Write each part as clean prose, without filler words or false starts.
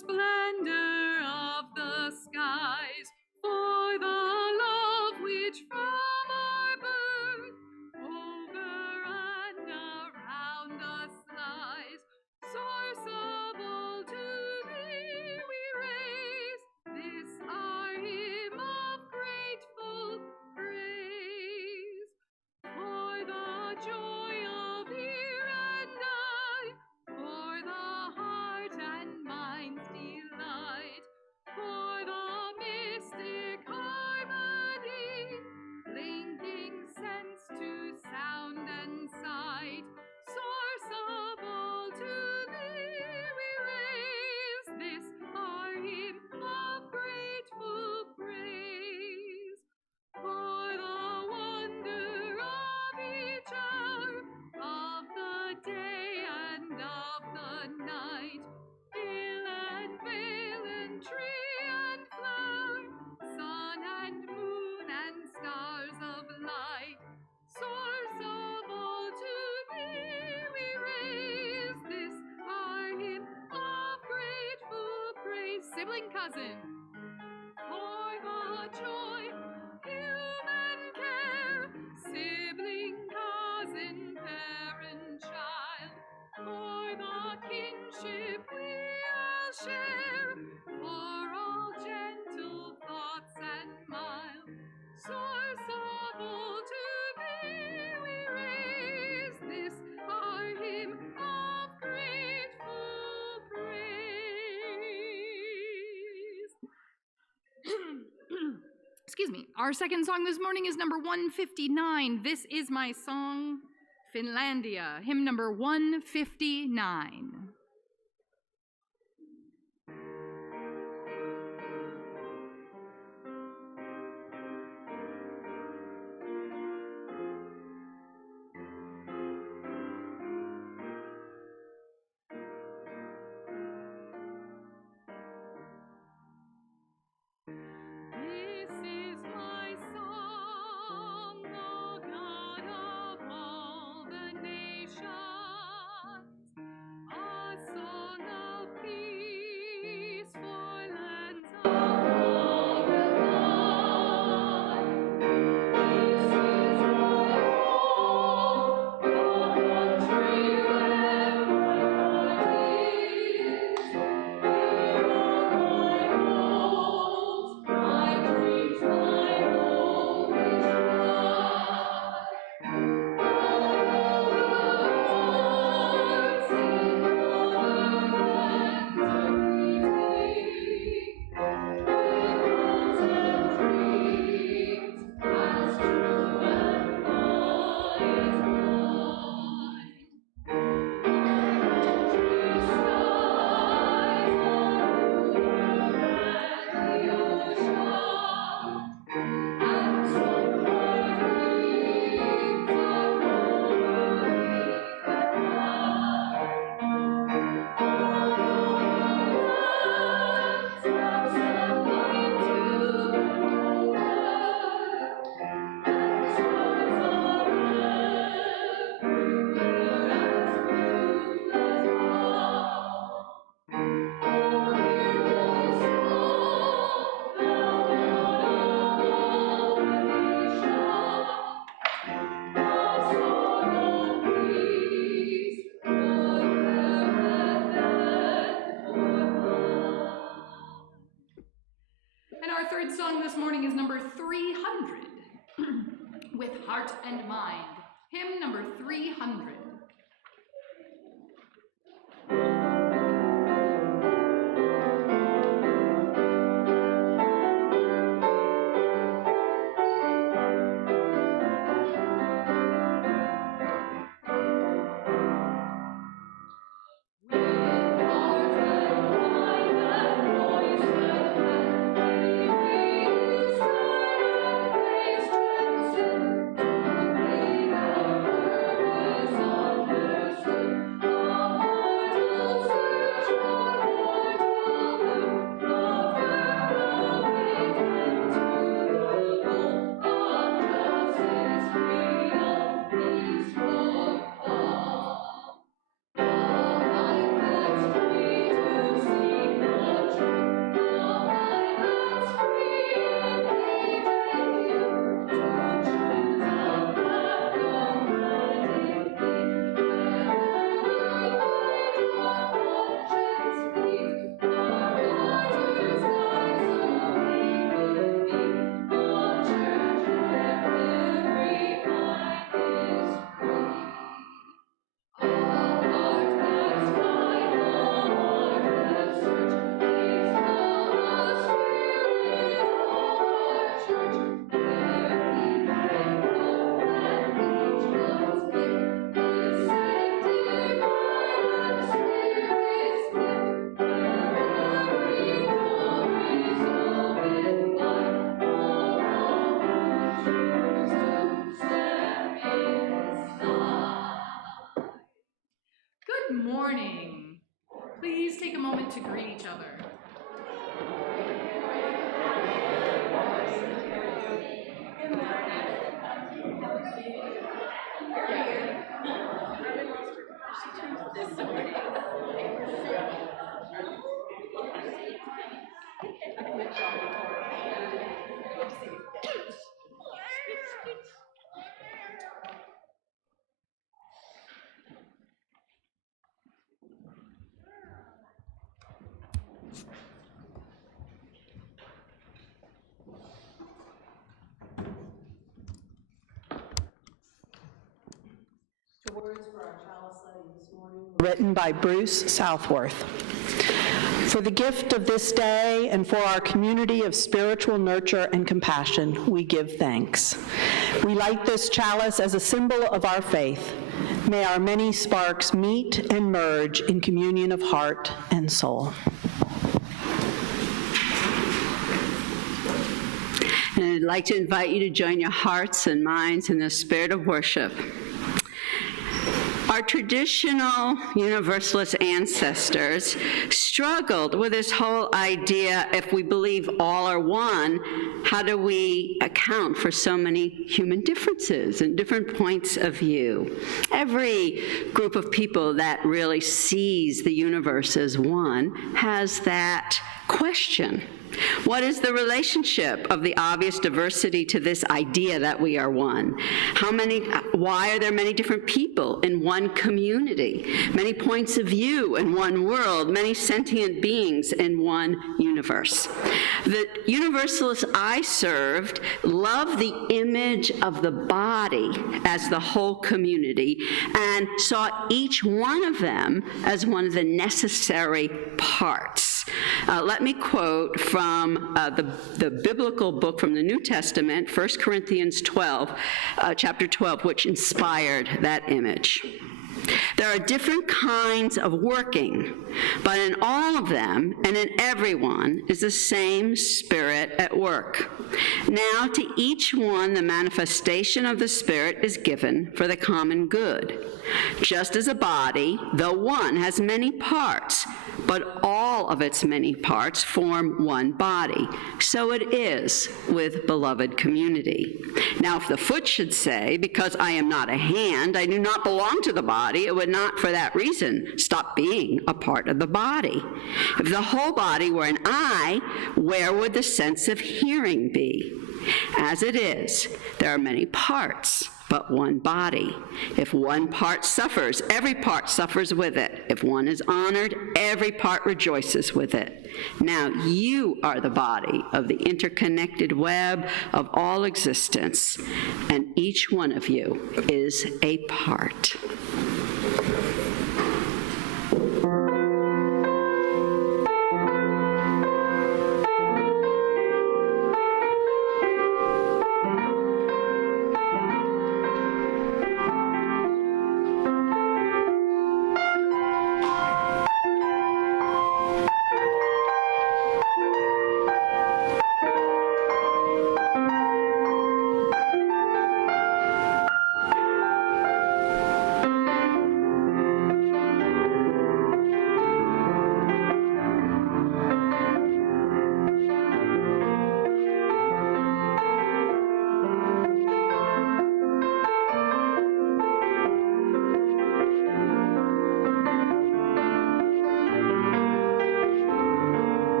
splendor of the skies, for the love which from our birth over and around us lies. Source of all, to thee we raise this our hymn of grateful praise. For the joy of ear and eye, for the heart and mind's delight, for the mystic harmony, linking sense to sound and sight. Source of all, to thee we raise this our hymn of grateful praise. For the wonder of each hour, of the day and of the night, hill and vale and tree and flower, sun and moon and stars of light. Source of all, to thee we raise this our hymn of grateful praise. Sibling cousin. For the joy, human care, sibling, cousin, parent, child, for the kinship we all share, for all gentle thoughts and mild. Source of all, to thee we raise this our hymn of grateful praise. Excuse me. Our second song this morning is number 159. This is my song, Finlandia, hymn number 159. This is my song, O God of all the nations, a song of peace for lands of all the light. This is my home, the country where my heart is. Here are my hopes, my dreams, my hope is bright. All the hearts in other lands are beating, with hopes and dreams as true and bright as light. Country skies are bluer than the ocean, and some bright wings are over leaf and bough. All the lands have sunlight to know her, and stars are everywhere as blue as brown. Oh, hear my song, thou God of all the nations, a song of peace for them and for And our third song this morning is number 300, With Heart and Mind, hymn number 300. With heart and mind and voice and hand, may we start and place transcend to make our purpose written by Bruce Southworth. For the gift of this day and for our community of spiritual nurture and compassion, we give thanks. We light this chalice as a symbol of our faith. May our many sparks meet and merge in communion of heart and soul. And I'd like to invite you to join your hearts and minds in the spirit of worship. Our traditional Universalist ancestors struggled with this whole idea, if we believe all are one, how do we account for so many human differences and different points of view? Every group of people that really sees the universe as one has that question. What is the relationship of the obvious diversity to this idea that we are one? Why are there many different people in one community? Many points of view in one world, many sentient beings in one universe. The Universalists I served loved the image of the body as the whole community and saw each one of them as one of the necessary parts. Let me quote from the biblical book from the New Testament, 1 Corinthians 12, chapter 12, which inspired that image. There are different kinds of working, but in all of them and in everyone is the same Spirit at work. Now to each one the manifestation of the Spirit is given for the common good. Just as a body, though one, has many parts, but all of its many parts form one body. So it is with beloved community. Now if the foot should say, because I am not a hand, I do not belong to the body, it would not for that reason stop being a part of the body. If the whole body were an eye, where would the sense of hearing be? As it is, there are many parts, but one body. If one part suffers, every part suffers with it. If one is honored, every part rejoices with it. Now you are the body of the interconnected web of all existence, and each one of you is a part.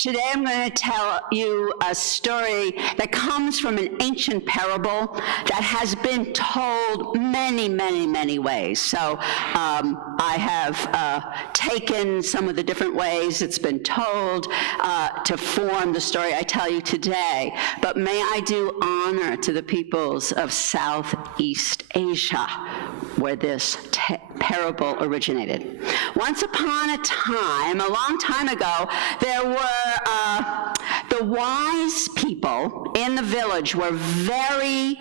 Today I'm going to tell you a story that comes from an ancient parable that has been told many, many, many ways. So I have taken some of the different ways it's been told to form the story I tell you today. But may I do honor to the peoples of Southeast Asia, where this parable originated. Once upon a time, a long time ago, there were the wise people in the village were very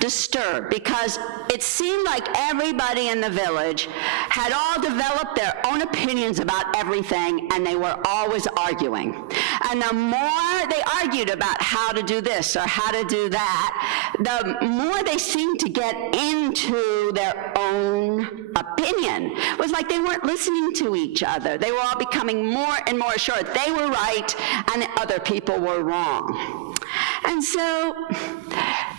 disturbed because it seemed like everybody in the village had all developed their own opinions about everything, and they were always arguing. And the more they argued about how to do this or how to do that, the more they seemed to get into their own opinion. It was like they weren't listening to each other. They were all becoming more and more assured they were right and other people were wrong. And so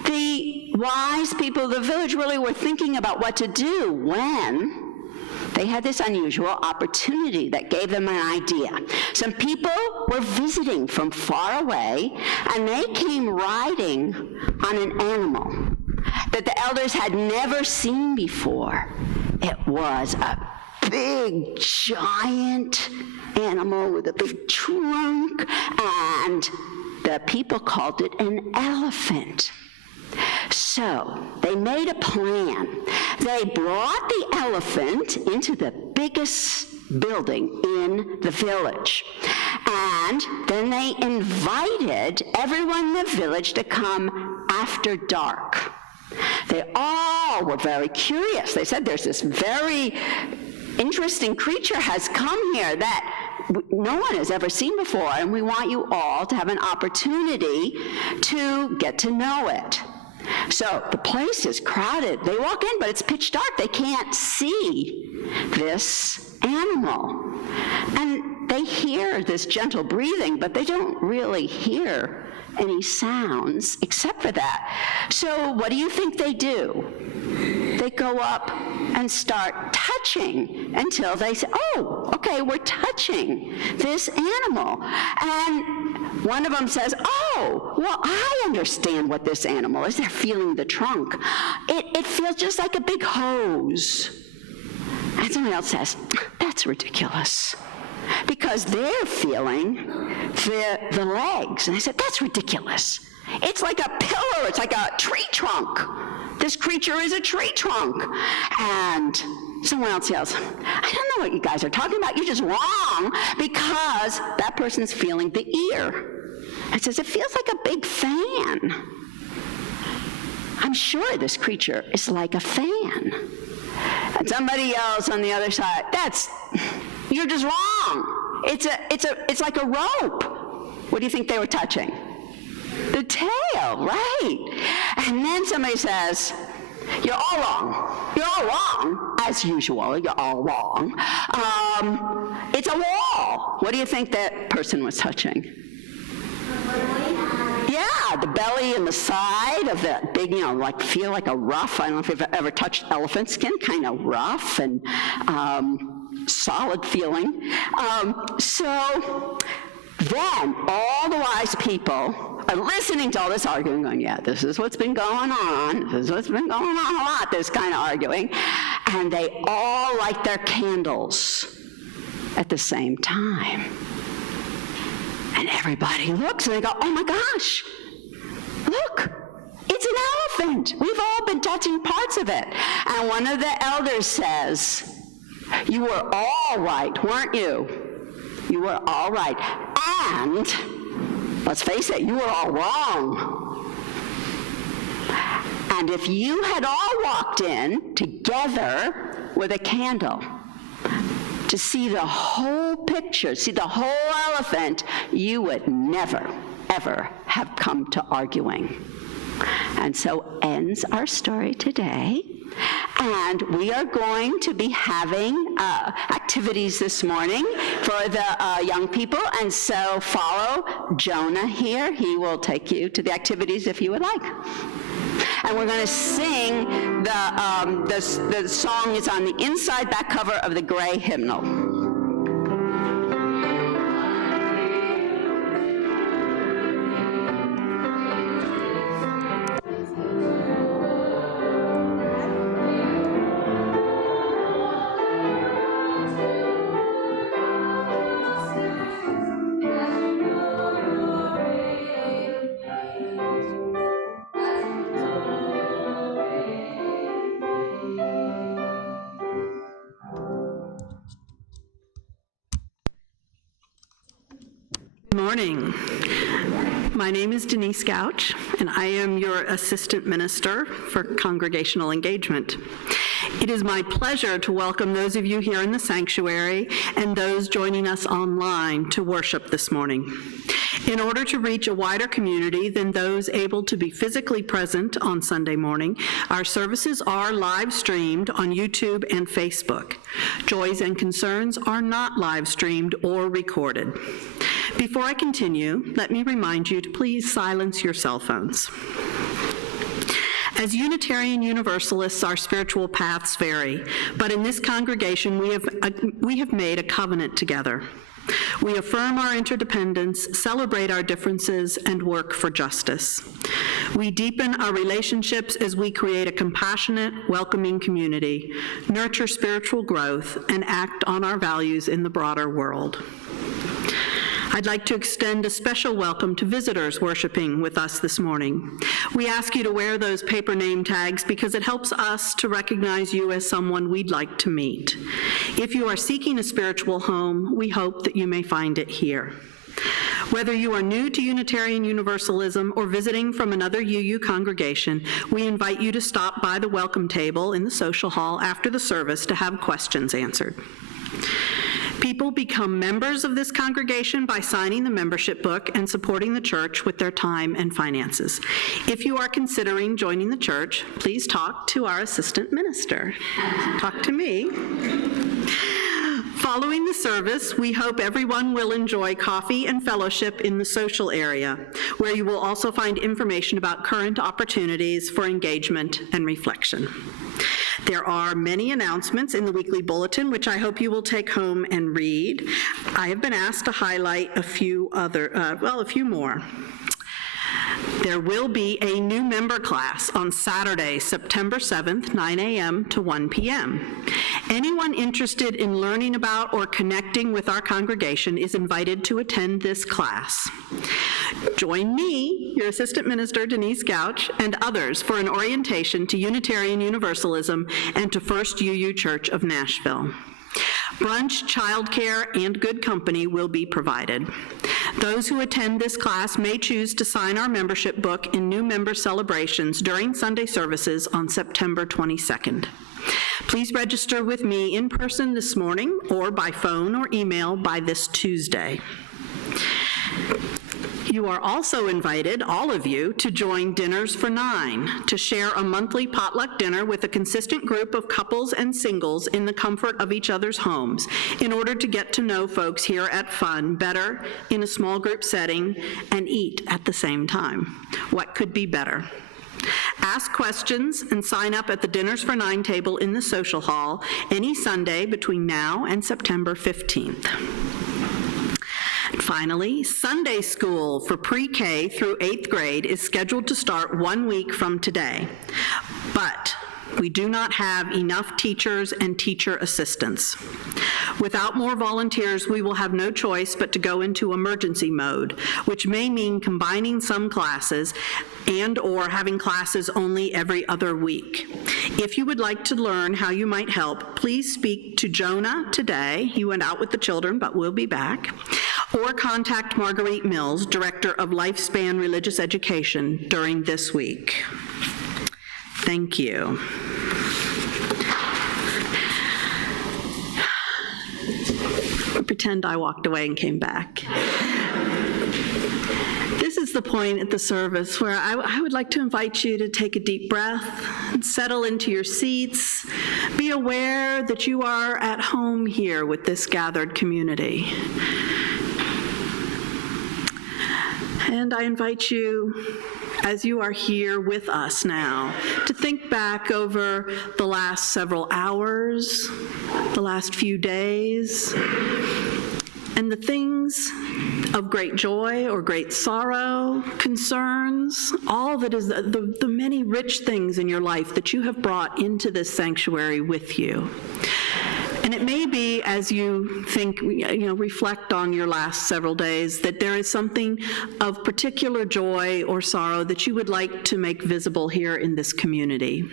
the wise people of the village really were thinking about what to do when they had this unusual opportunity that gave them an idea. Some people were visiting from far away, and they came riding on an animal that the elders had never seen before. It was a big, giant animal with a big trunk, and the people called it an elephant. So they made a plan. They brought the elephant into the biggest building in the village. And then they invited everyone in the village to come after dark. They all were very curious. They said, there's this very interesting creature has come here that no one has ever seen before, and we want you all to have an opportunity to get to know it. So the place is crowded. They walk in, but it's pitch dark. They can't see this animal. And they hear this gentle breathing, but they don't really hear any sounds except for that. So what do you think they do? They go up and start touching until they say, oh, okay, we're touching this animal. And one of them says, oh, well, I understand what this animal is. They're feeling the trunk. It feels just like a big hose. And someone else says, that's ridiculous. Because they're feeling the legs. And I said, that's ridiculous. It's like a pillar. It's like a tree trunk. This creature is a tree trunk. And someone else yells, I don't know what you guys are talking about. You're just wrong, because that person's feeling the ear. It says, it feels like a big fan. I'm sure this creature is like a fan. And somebody yells on the other side, you're just wrong. It's like a rope. What do you think they were touching? The tail, right? And then somebody says, you're all wrong. You're all wrong, as usual. You're all wrong. It's a wall. What do you think that person was touching? Yeah, the belly and the side of that big, feel like a ruff. I don't know if you've ever touched elephant skin, kind of rough and solid feeling. So then all the wise people are listening to all this arguing, going, yeah, this is what's been going on. This is what's been going on a lot, this kind of arguing. And they all light their candles at the same time. And everybody looks and they go, oh my gosh, look, it's an elephant. We've all been touching parts of it. And one of the elders says, you were all right, weren't you? You were all right. And, let's face it, you were all wrong. And if you had all walked in together with a candle to see the whole picture, see the whole elephant, you would never, ever have come to arguing. And so ends our story today. And we are going to be having activities this morning for the young people. And so follow Jonah here. He will take you to the activities if you would like. And we're going to sing the song is on the inside back cover of the gray hymnal. morning. My name is Denise Gouch, and I am your Assistant Minister for Congregational Engagement. It is my pleasure to welcome those of you here in the sanctuary and those joining us online to worship this morning. In order to reach a wider community than those able to be physically present on Sunday morning, our services are live streamed on YouTube and Facebook. Joys and concerns are not live streamed or recorded. Before I continue, let me remind you to please silence your cell phones. As Unitarian Universalists, our spiritual paths vary, but in this congregation we have made a covenant together. We affirm our interdependence, celebrate our differences, and work for justice. We deepen our relationships as we create a compassionate, welcoming community, nurture spiritual growth, and act on our values in the broader world. I'd like to extend a special welcome to visitors worshiping with us this morning. We ask you to wear those paper name tags because it helps us to recognize you as someone we'd like to meet. If you are seeking a spiritual home, we hope that you may find it here. Whether you are new to Unitarian Universalism or visiting from another UU congregation, we invite you to stop by the welcome table in the social hall after the service to have questions answered. People become members of this congregation by signing the membership book and supporting the church with their time and finances. If you are considering joining the church, please talk to our assistant minister. Talk to me. Following the service, we hope everyone will enjoy coffee and fellowship in the social area, where you will also find information about current opportunities for engagement and reflection. There are many announcements in the weekly bulletin, which I hope you will take home and read. I have been asked to highlight a few more. There will be a new member class on Saturday, September 7th, 9 a.m. to 1 p.m. Anyone interested in learning about or connecting with our congregation is invited to attend this class. Join me, your Assistant Minister, Denise Gouch, and others for an orientation to Unitarian Universalism and to First UU Church of Nashville. Brunch, childcare, and good company will be provided. Those who attend this class may choose to sign our membership book in new member celebrations during Sunday services on September 22nd. Please register with me in person this morning or by phone or email by this Tuesday. You are also invited, all of you, to join Dinners for Nine, to share a monthly potluck dinner with a consistent group of couples and singles in the comfort of each other's homes, in order to get to know folks here at Fun better in a small group setting and eat at the same time. What could be better? Ask questions and sign up at the Dinners for Nine table in the social hall any Sunday between now and September 15th. Finally, Sunday school for pre-K through 8th grade is scheduled to start 1 week from today, but we do not have enough teachers and teacher assistants. Without more volunteers, we will have no choice but to go into emergency mode, which may mean combining some classes and/or having classes only every other week. If you would like to learn how you might help, please speak to Jonah today. He went out with the children, but will be back. Or contact Marguerite Mills, Director of Lifespan Religious Education, during this week. Thank you. Pretend I walked away and came back. This is the point at the service where I would like to invite you to take a deep breath and settle into your seats. Be aware that you are at home here with this gathered community. And I invite you, as you are here with us now, to think back over the last several hours, the last few days, and the things of great joy or great sorrow, concerns, all that is the many rich things in your life that you have brought into this sanctuary with you. And it may be, as you think, reflect on your last several days, that there is something of particular joy or sorrow that you would like to make visible here in this community.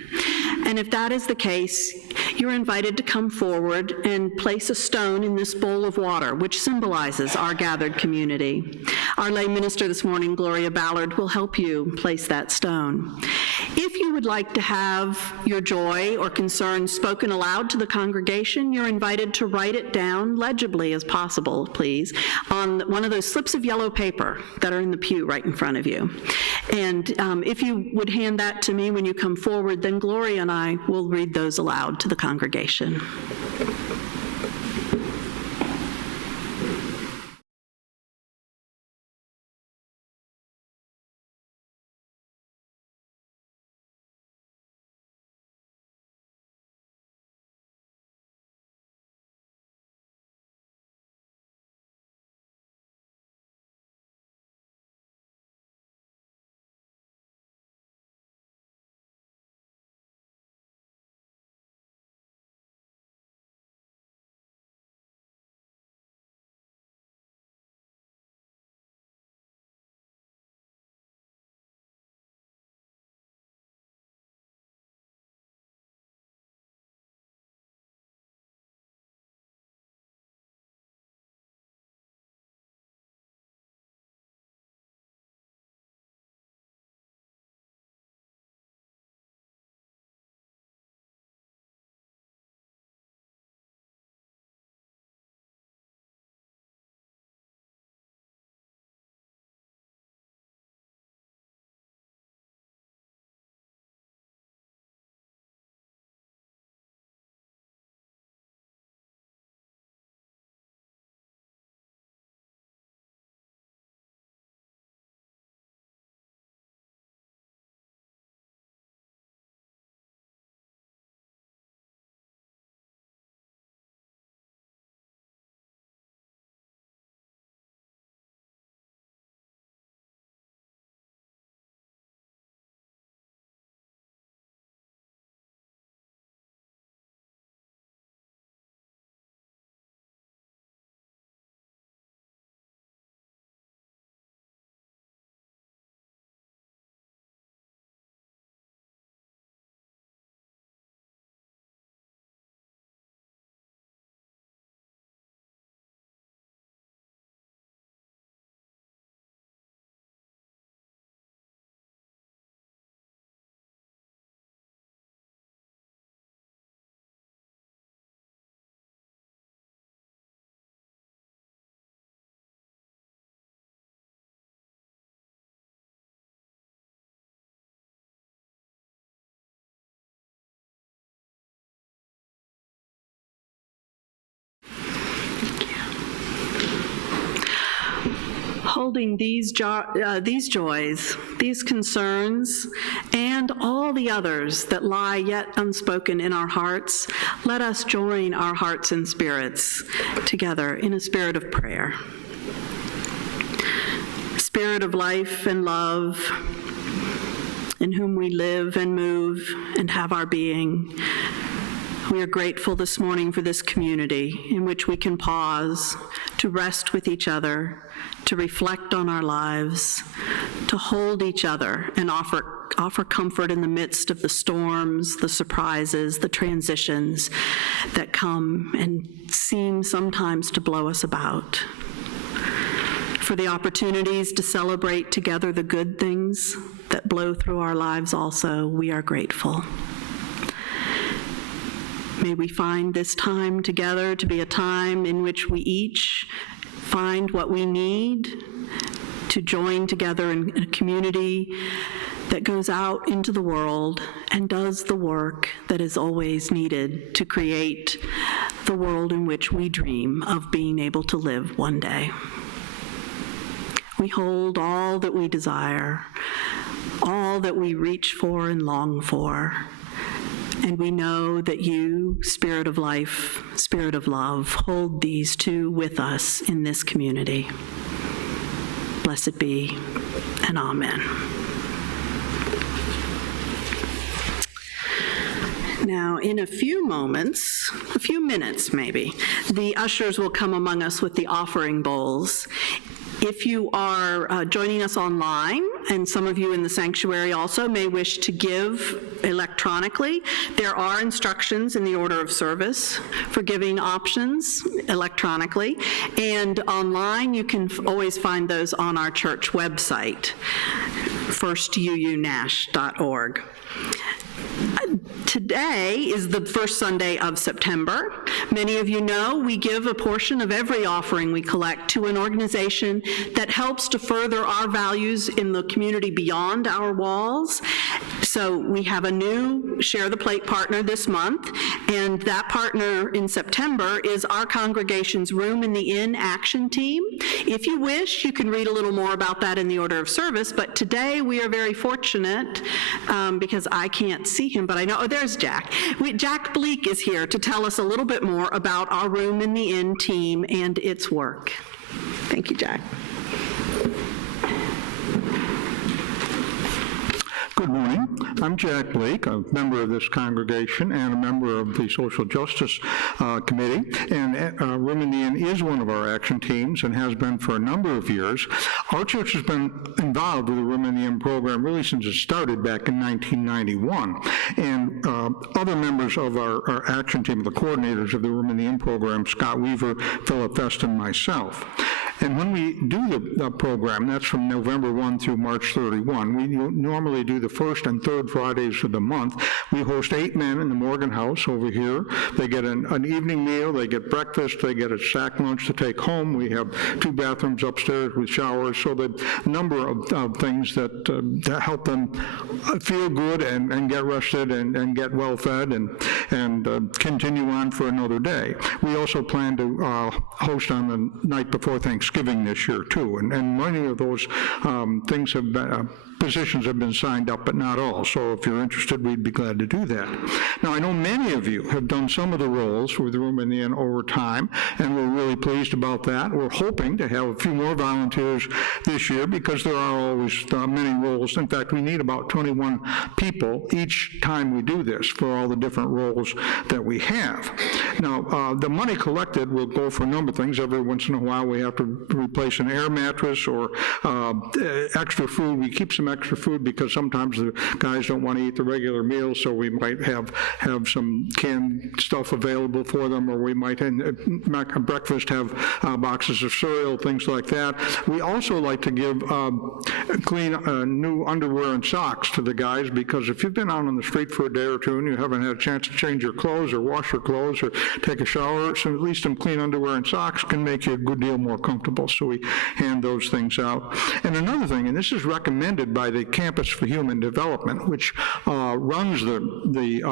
And if that is the case, you're invited to come forward and place a stone in this bowl of water, which symbolizes our gathered community. Our lay minister this morning, Gloria Ballard, will help you place that stone. If you would like to have your joy or concern spoken aloud to the congregation, you're invited to write it down legibly as possible, please, on one of those slips of yellow paper that are in the pew right in front of you. And if you would hand that to me when you come forward, then Gloria and I will read those aloud to the congregation. Holding these joys, these concerns, and all the others that lie yet unspoken in our hearts, let us join our hearts and spirits together in a spirit of prayer. Spirit of life and love, in whom we live and move and have our being, we are grateful this morning for this community in which we can pause to rest with each other, to reflect on our lives, to hold each other and offer comfort in the midst of the storms, the surprises, the transitions that come and seem sometimes to blow us about. For the opportunities to celebrate together the good things that blow through our lives also, we are grateful. May we find this time together to be a time in which we each find what we need to join together in a community that goes out into the world and does the work that is always needed to create the world in which we dream of being able to live one day. We hold all that we desire, all that we reach for and long for. And we know that you, Spirit of life, Spirit of love, hold these two with us in this community. Blessed be, and amen. Now, in a few moments, a few minutes maybe, the ushers will come among us with the offering bowls. If you are joining us online, and some of you in the sanctuary also may wish to give electronically. There are instructions in the order of service for giving options electronically, and online you can always find those on our church website, firstuunash.org. Today is the first Sunday of September. Many of you know we give a portion of every offering we collect to an organization that helps to further our values in the community beyond our walls. So we have a new Share the Plate partner this month, and that partner in September is our congregation's Room in the Inn Action Team. If you wish, you can read a little more about that in the order of service, but today we are very fortunate because I can't see him, but I know, oh, there's Jack. Jack Bleak is here to tell us a little bit more about our Room in the Inn team and its work. Thank you, Jack. Good morning. I'm Jack Blake, a member of this congregation and a member of the Social Justice Committee. And Room in the Inn is one of our action teams and has been for a number of years. Our church has been involved with the Room in the Inn program really since it started back in 1991. And other members of our action team, the coordinators of the Room in the Inn program, Scott Weaver, Philip Fest, and myself. And when we do the program, that's from November 1 through March 31, we normally do the first and third Fridays of the month. We host 8 men in the Morgan House over here. They get an evening meal, they get breakfast, they get a sack lunch to take home. We have 2 bathrooms upstairs with showers, so the number of things that help them feel good and get rested and get well fed and continue on for another day. We also plan to host on the night before Thanksgiving this year too, and many of those things have been positions have been signed up, but not all. So if you're interested, we'd be glad to do that. Now, I know many of you have done some of the roles with the Room in the Inn over time, and we're really pleased about that. We're hoping to have a few more volunteers this year because there are always many roles. In fact, we need about 21 people each time we do this for all the different roles that we have. Now, the money collected will go for a number of things. Every once in a while, we have to replace an air mattress or extra food. We keep some extra food because sometimes the guys don't want to eat the regular meals, so we might have some canned stuff available for them, or we might at breakfast have boxes of cereal, things like that. We also like to give clean new underwear and socks to the guys, because if you've been out on the street for a day or two and you haven't had a chance to change your clothes or wash your clothes or take a shower, so at least some clean underwear and socks can make you a good deal more comfortable, so we hand those things out. And another thing, and this is recommended by the Campus for Human Development, which runs the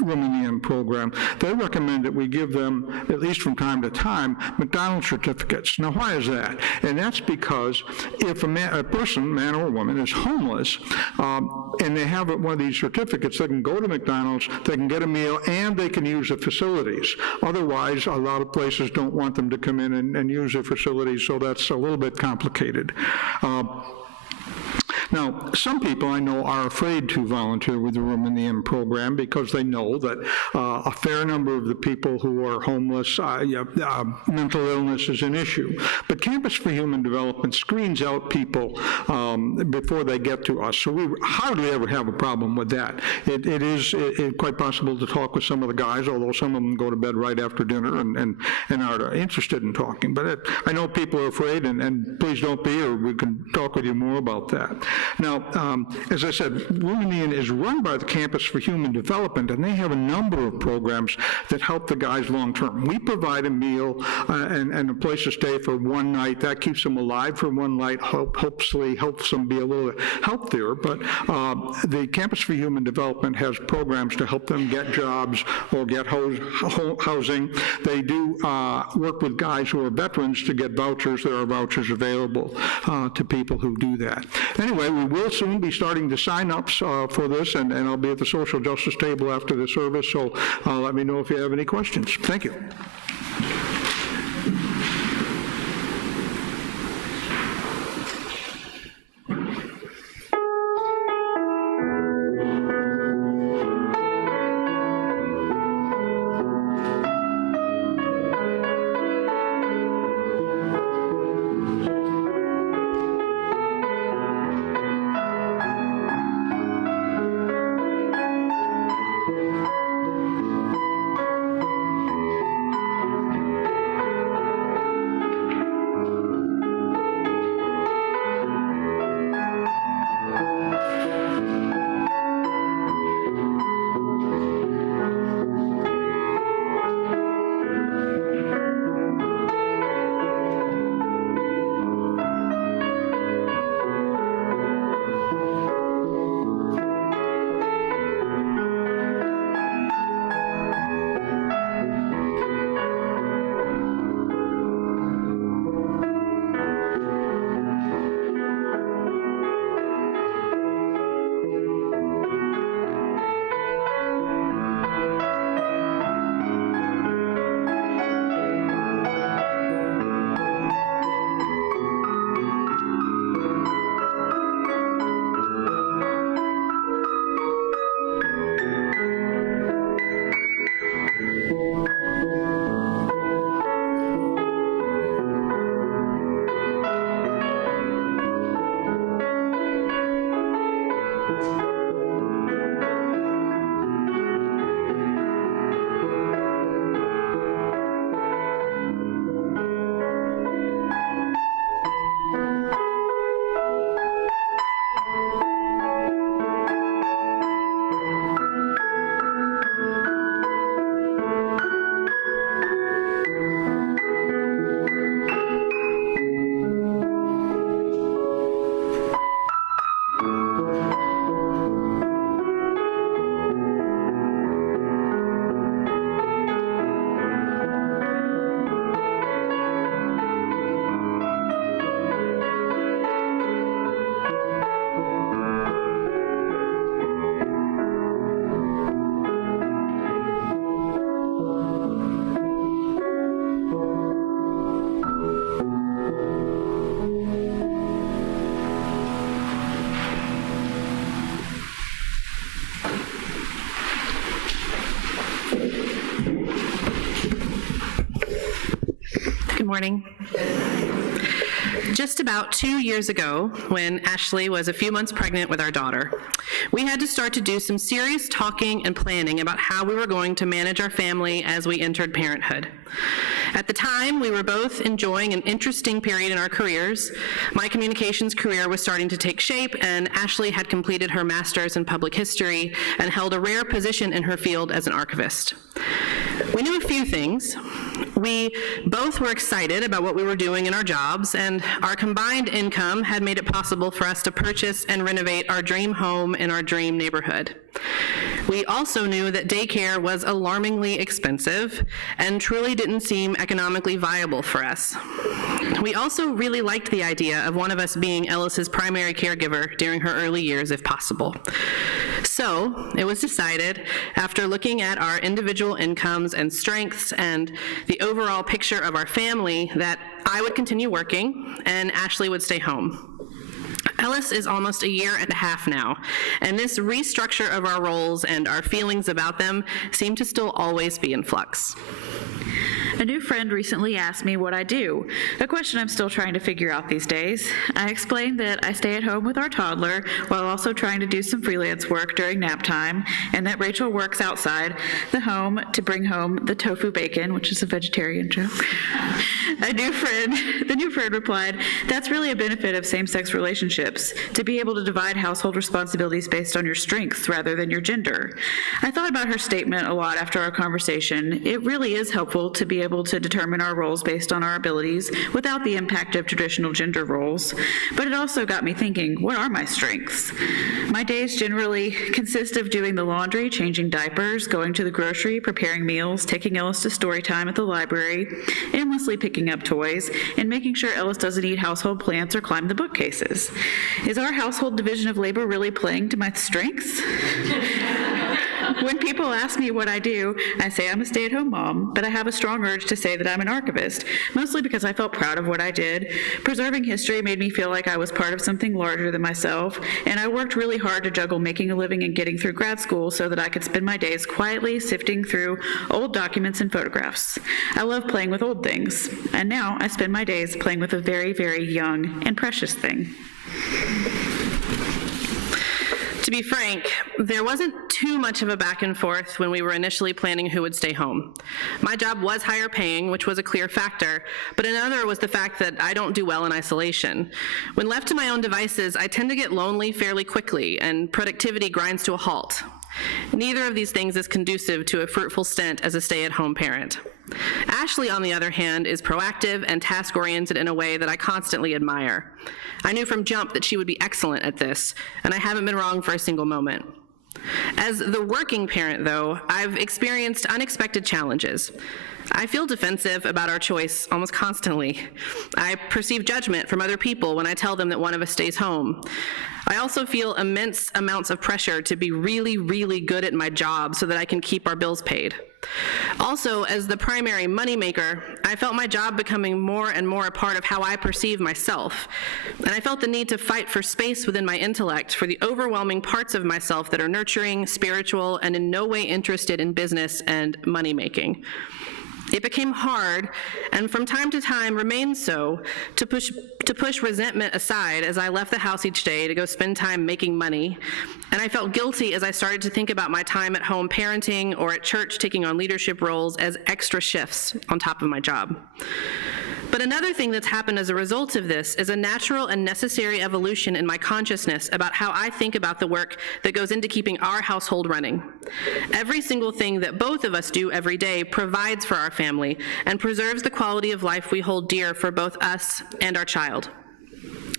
Room in the Inn program, they recommend that we give them, at least from time to time, McDonald's certificates. Now, why is that? And that's because if a person, man or woman, is homeless, and they have one of these certificates, they can go to McDonald's, they can get a meal, and they can use the facilities. Otherwise, a lot of places don't want them to come in and use their facilities, so that's a little bit complicated. Now, some people I know are afraid to volunteer with the Room in the Inn program because they know that a fair number of the people who are homeless, mental illness is an issue. But Campus for Human Development screens out people before they get to us, so we hardly ever have a problem with that. It is quite possible to talk with some of the guys, although some of them go to bed right after dinner and are interested in talking. But I know people are afraid, and please don't be, or we can talk with you more about that. Now, as I said, Room in the Inn is run by the Campus for Human Development, and they have a number of programs that help the guys long term. We provide a meal and a place to stay for one night. That keeps them alive for one night, hopefully helps them be a little healthier. But the Campus for Human Development has programs to help them get jobs or get housing. They do work with guys who are veterans to get vouchers. There are vouchers available to people who do that. Anyway, we will soon be starting the sign-ups for this, and I'll be at the social justice table after the service, so let me know if you have any questions. Thank you. morning. Just about 2 years ago, when Ashley was a few months pregnant with our daughter, we had to start to do some serious talking and planning about how we were going to manage our family as we entered parenthood. At the time, we were both enjoying an interesting period in our careers. My communications career was starting to take shape, and Ashley had completed her master's in public history and held a rare position in her field as an archivist. We knew a few things. We both were excited about what we were doing in our jobs, and our combined income had made it possible for us to purchase and renovate our dream home in our dream neighborhood. We also knew that daycare was alarmingly expensive and truly didn't seem economically viable for us. We also really liked the idea of one of us being Ellis's primary caregiver during her early years, if possible. So it was decided, after looking at our individual incomes and strengths and the overall picture of our family, that I would continue working and Ashley would stay home. Ellis is almost a year and a half now, and this restructure of our roles and our feelings about them seem to still always be in flux. A new friend recently asked me what I do, a question I'm still trying to figure out these days. I explained that I stay at home with our toddler while also trying to do some freelance work during nap time, and that Rachel works outside the home to bring home the tofu bacon, which is a vegetarian joke. The new friend replied, "That's really a benefit of same-sex relationships, to be able to divide household responsibilities based on your strengths rather than your gender." I thought about her statement a lot after our conversation. It really is helpful to be able to determine our roles based on our abilities without the impact of traditional gender roles. But it also got me thinking, what are my strengths? My days generally consist of doing the laundry, changing diapers, going to the grocery, preparing meals, taking Ellis to story time at the library, endlessly picking up toys, and making sure Ellis doesn't eat household plants or climb the bookcases. Is our household division of labor really playing to my strengths? When people ask me what I do, I say I'm a stay-at-home mom, but I have a strong urge to say that I'm an archivist, mostly because I felt proud of what I did. Preserving history made me feel like I was part of something larger than myself, and I worked really hard to juggle making a living and getting through grad school so that I could spend my days quietly sifting through old documents and photographs. I love playing with old things, and now I spend my days playing with a very, very young and precious thing. To be frank, there wasn't too much of a back and forth when we were initially planning who would stay home. My job was higher paying, which was a clear factor, but another was the fact that I don't do well in isolation. When left to my own devices, I tend to get lonely fairly quickly, and productivity grinds to a halt. Neither of these things is conducive to a fruitful stint as a stay-at-home parent. Ashley, on the other hand, is proactive and task-oriented in a way that I constantly admire. I knew from jump that she would be excellent at this, and I haven't been wrong for a single moment. As the working parent, though, I've experienced unexpected challenges. I feel defensive about our choice almost constantly. I perceive judgment from other people when I tell them that one of us stays home. I also feel immense amounts of pressure to be really, really good at my job so that I can keep our bills paid. Also, as the primary moneymaker, I felt my job becoming more and more a part of how I perceive myself, and I felt the need to fight for space within my intellect for the overwhelming parts of myself that are nurturing, spiritual, and in no way interested in business and money-making. It became hard, and from time to time remains so, to push resentment aside as I left the house each day to go spend time making money, and I felt guilty as I started to think about my time at home parenting or at church taking on leadership roles as extra shifts on top of my job. But another thing that's happened as a result of this is a natural and necessary evolution in my consciousness about how I think about the work that goes into keeping our household running. Every single thing that both of us do every day provides for our family and preserves the quality of life we hold dear for both us and our child.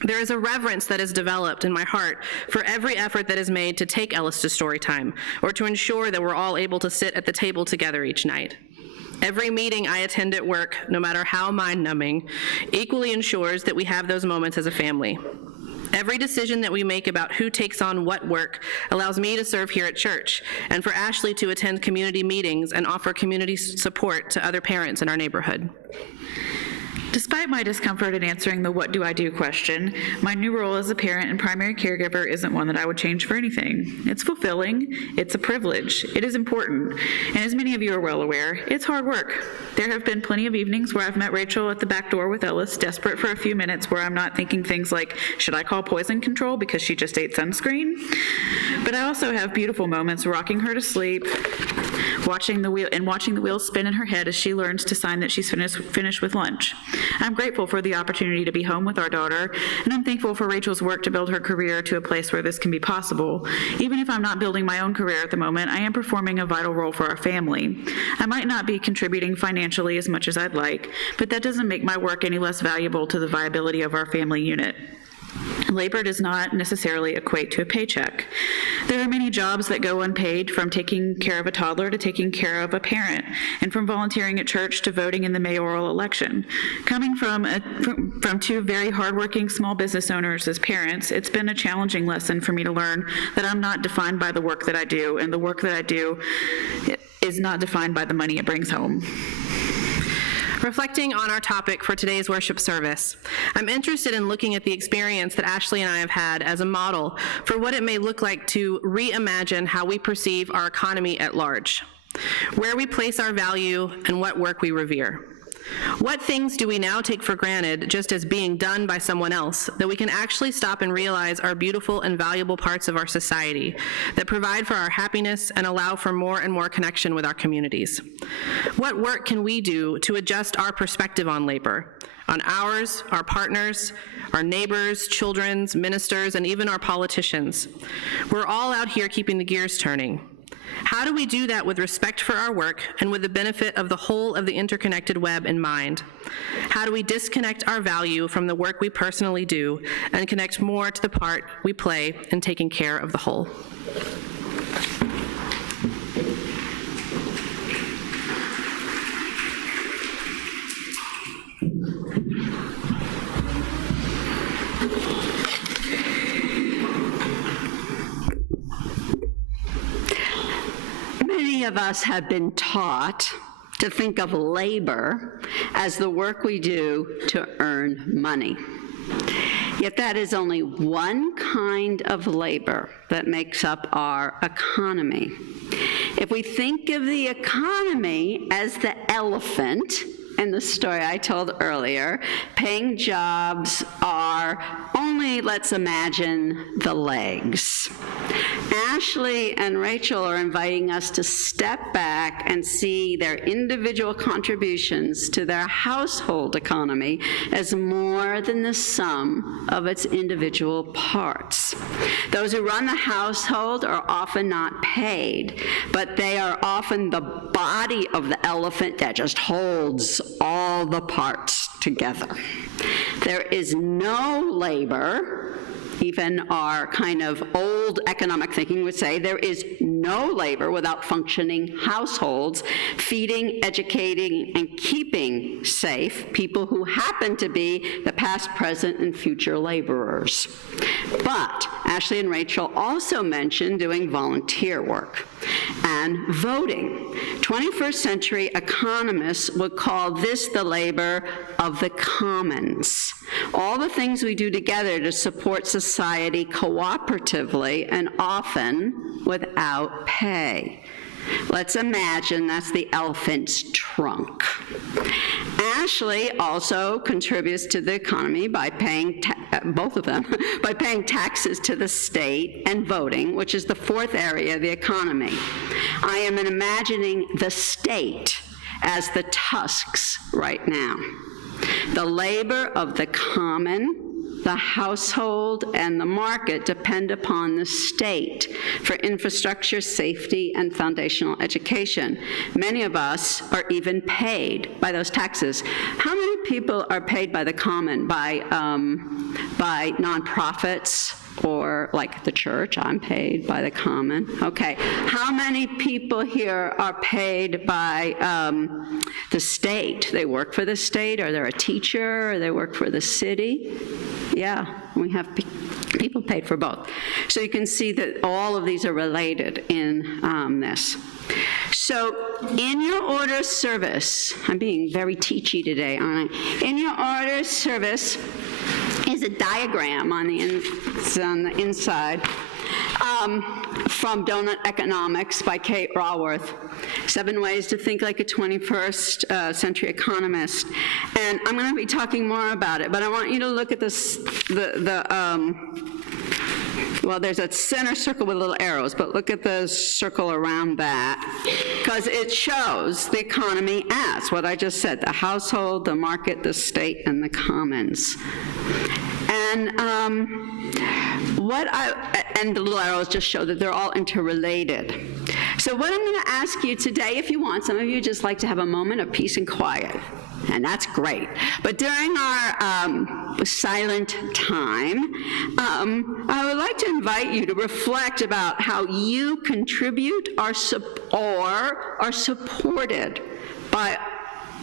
There is a reverence that is developed in my heart for every effort that is made to take Ellis to story time or to ensure that we're all able to sit at the table together each night. Every meeting I attend at work, no matter how mind-numbing, equally ensures that we have those moments as a family. Every decision that we make about who takes on what work allows me to serve here at church, and for Ashley to attend community meetings and offer community support to other parents in our neighborhood. Despite my discomfort in answering the what do I do question, my new role as a parent and primary caregiver isn't one that I would change for anything. It's fulfilling, it's a privilege, it is important, and as many of you are well aware, it's hard work. There have been plenty of evenings where I've met Rachel at the back door with Ellis, desperate for a few minutes where I'm not thinking things like, should I call poison control because she just ate sunscreen? But I also have beautiful moments rocking her to sleep, watching the wheels spin in her head as she learns to sign that she's finished with lunch. I'm grateful for the opportunity to be home with our daughter, and I'm thankful for Rachel's work to build her career to a place where this can be possible. Even if I'm not building my own career at the moment, I am performing a vital role for our family. I might not be contributing financially as much as I'd like, but that doesn't make my work any less valuable to the viability of our family unit. Labor does not necessarily equate to a paycheck. There are many jobs that go unpaid, from taking care of a toddler to taking care of a parent, and from volunteering at church to voting in the mayoral election. Coming from two very hardworking small business owners as parents, it's been a challenging lesson for me to learn that I'm not defined by the work that I do, and the work that I do is not defined by the money it brings home. Reflecting on our topic for today's worship service, I'm interested in looking at the experience that Ashley and I have had as a model for what it may look like to reimagine how we perceive our economy at large, where we place our value, and what work we revere. What things do we now take for granted just as being done by someone else that we can actually stop and realize are beautiful and valuable parts of our society that provide for our happiness and allow for more and more connection with our communities? What work can we do to adjust our perspective on labor, on ours, our partners, our neighbors, children's, ministers, and even our politicians? We're all out here keeping the gears turning. How do we do that with respect for our work and with the benefit of the whole of the interconnected web in mind? How do we disconnect our value from the work we personally do and connect more to the part we play in taking care of the whole? Many of us have been taught to think of labor as the work we do to earn money. Yet that is only one kind of labor that makes up our economy. If we think of the economy as the elephant in the story I told earlier, paying jobs are only, let's imagine, the legs. Ashley and Rachel are inviting us to step back and see their individual contributions to their household economy as more than the sum of its individual parts. Those who run the household are often not paid, but they are often the body of the elephant that just holds all the parts together. There is no labor. Even our kind of old economic thinking would say there is no labor without functioning households, feeding, educating, and keeping safe people who happen to be the past, present, and future laborers. But Ashley and Rachel also mentioned doing volunteer work and voting. 21st century economists would call this the labor of the commons. All the things we do together to support society cooperatively and often without pay. Let's imagine that's the elephant's trunk. Ashley also contributes to the economy by paying, both of them, by paying taxes to the state and voting, which is the fourth area of the economy. I am imagining the state as the tusks right now. The labor of the common, the household, and the market depend upon the state for infrastructure, safety, and foundational education. Many of us are even paid by those taxes. How many people are paid by the common, by nonprofits, or like the church? I'm paid by the common. Okay. How many people here are paid by the state? They work for the state, or they're a teacher, or they work for the city? Yeah, we have people paid for both. So you can see that all of these are related in this. So in your order of service, I'm being very teachy today, aren't I? In your order of service is a diagram on the inside from Donut Economics by Kate Raworth, 7 Ways to Think Like a 21st Century Economist. And I'm going to be talking more about it, but I want you to look at this, well, there's a center circle with little arrows, but look at the circle around that, because it shows the economy as what I just said, the household, the market, the state, and the commons. And and the little arrows just show that they're all interrelated. So what I'm going to ask you today, if you want, some of you just like to have a moment of peace and quiet, and that's great. But during our silent time, I would like to invite you to reflect about how you contribute or are supported by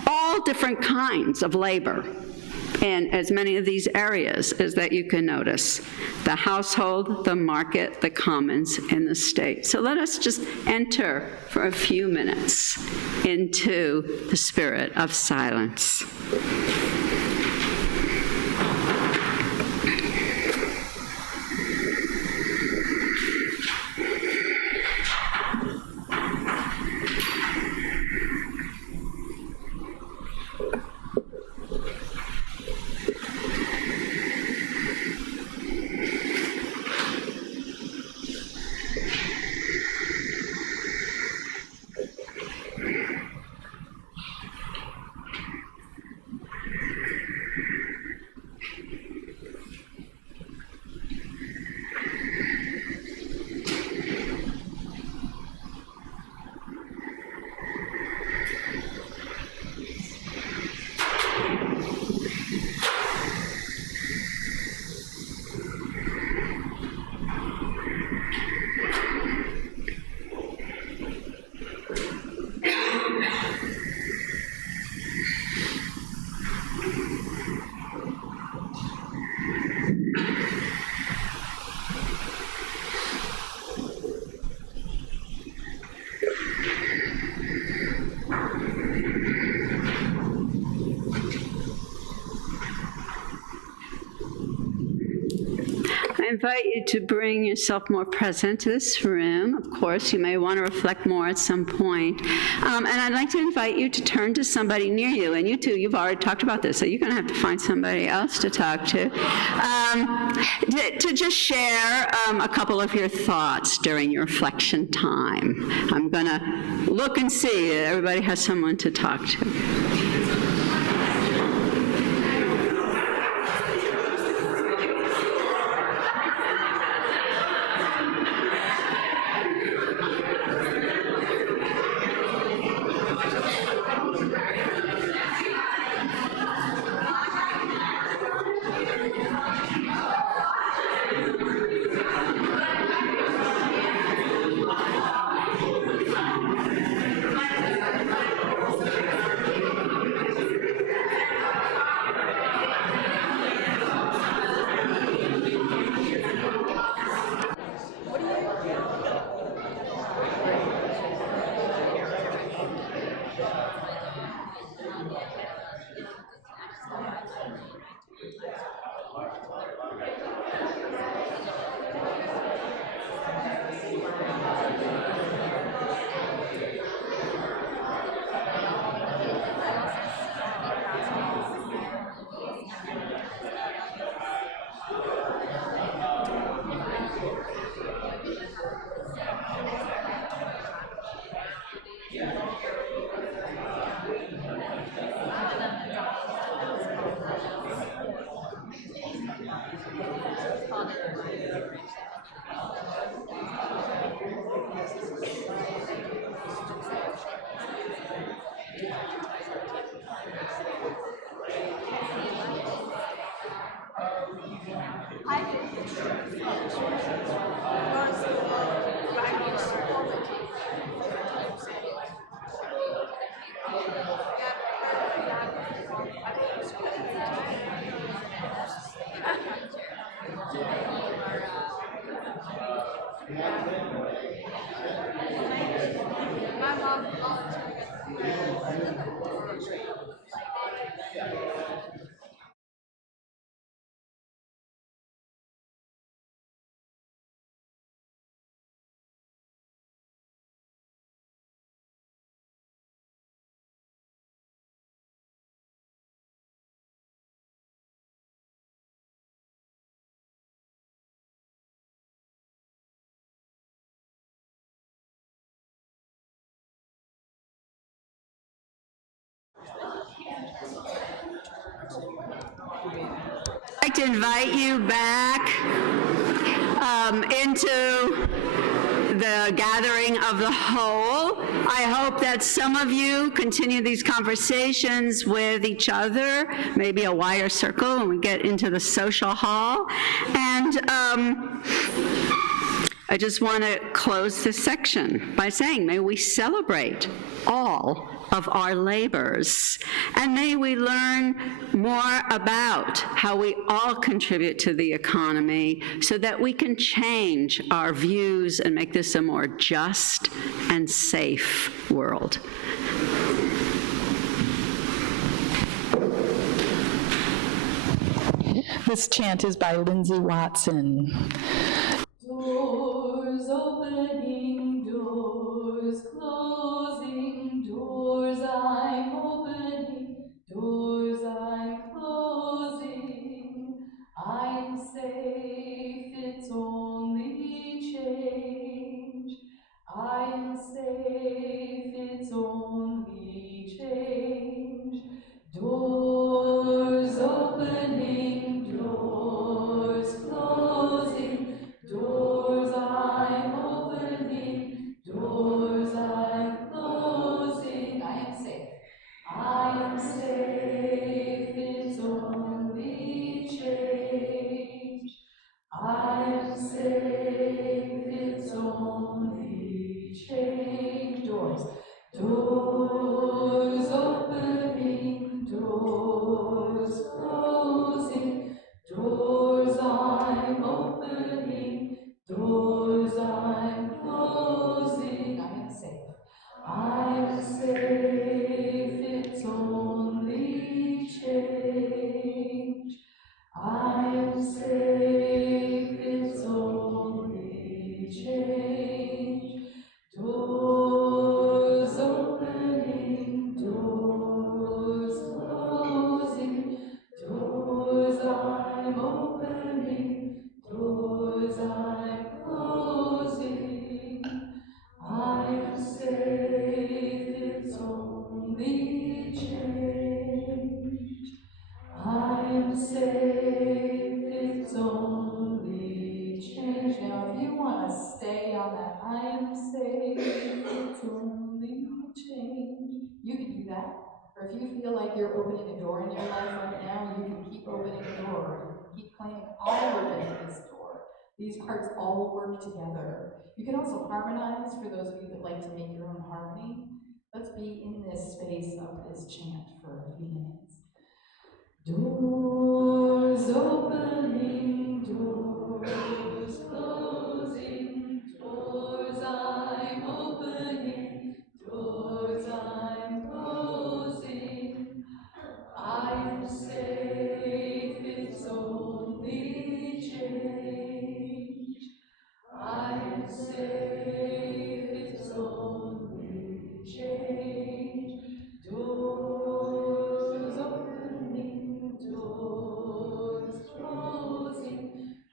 all different kinds of labor in as many of these areas as that you can notice: the household, the market, the commons, and the state. So let us just enter for a few minutes into the spirit of silence. I invite you to bring yourself more present to this room. Of course, you may want to reflect more at some point. And I'd like to invite you to turn to somebody near you. And you two, you've already talked about this, so you're going to have to find somebody else to talk to just share a couple of your thoughts during your reflection time. I'm going to look and see that everybody has someone to talk to. to invite you back into the gathering of the whole. I hope that some of you continue these conversations with each other, maybe a wider circle when we get into the social hall. And I just want to close this section by saying, may we celebrate all of our labors, and may we learn more about how we all contribute to the economy so that we can change our views and make this a more just and safe world. This chant is by Lindsay Watson. Doors opening, doors closing, doors I'm opening, doors I'm closing. I'm safe, it's only change. I am safe, it's only change. Doors opening, doors closing, doors I'm opening, doors I'm closing. I am safe. I am safe, it's only change. I am safe, it's only change. Doors. Doors opening, doors closing, doors I'm opening, doors I'm closing. I am safe. I am safe, it's only change. I am safe, it's only change. Doors opening, doors closing, doors I'm opening, doors I'm closing. I am safe, it's only change. I am safe, it's only change. Now, if you want to stay on that, I am safe, it's only change, you can do that. Or if you feel like you're opening a door in your life right now, you can keep opening a door. You can keep claiming, I opened this door. These parts all work together. You can also harmonize, for those of you that like to make your own harmony. Let's be in this space of this chant for a few minutes. Doors opening, doors closing, doors I'm opening, doors I'm closing. I am safe, it's only change. I am safe, it's only change. Doors opening, doors closing,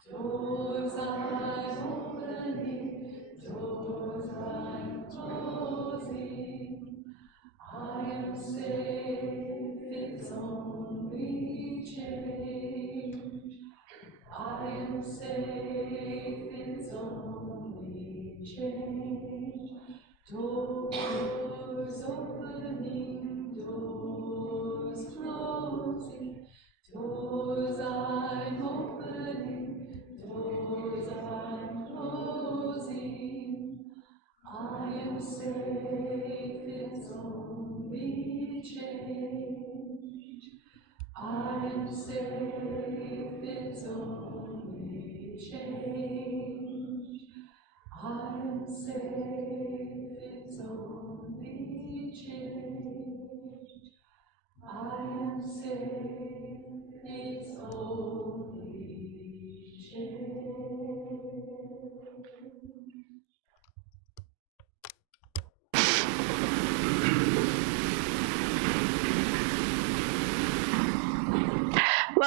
doors I'm opening, doors I'm closing. I am safe, it's only change. I am safe, it's only change. Doors opening, doors closing, doors I'm opening, doors I'm closing. I am safe, it's only change. I am safe, it's only change.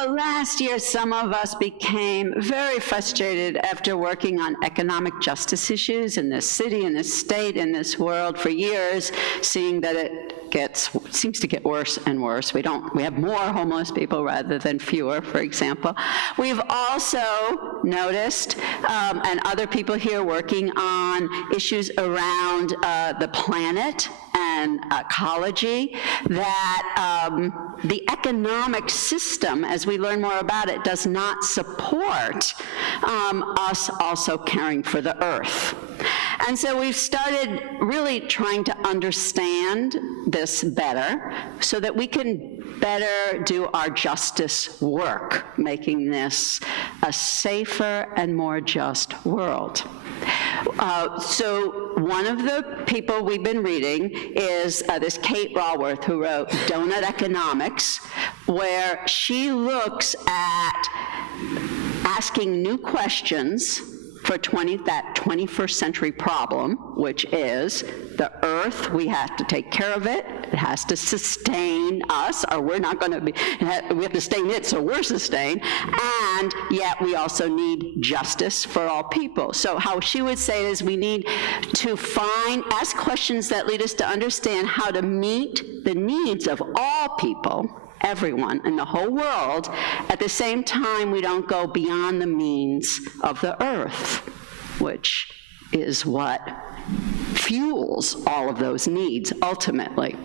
Well, last year, some of us became very frustrated after working on economic justice issues in this city, in this state, in this world for years, seeing that it seems to get worse and worse. We have more homeless people rather than fewer, for example. We've also noticed, and other people here working on issues around the planet and ecology, that the economic system, as we learn more about it, does not support us also caring for the earth. And so we've started really trying to understand this better so that we can better do our justice work, making this a safer and more just world. So one of the people we've been reading is this Kate Raworth, who wrote Donut Economics, where she looks at asking new questions for that 21st century problem, which is the earth, we have to take care of it, it has to sustain us, or we're not going to be, we have to sustain it, so we're sustained, and yet we also need justice for all people. So how she would say is we need to ask questions that lead us to understand how to meet the needs of all people, everyone in the whole world. At the same time, we don't go beyond the means of the earth, which is what fuels all of those needs ultimately.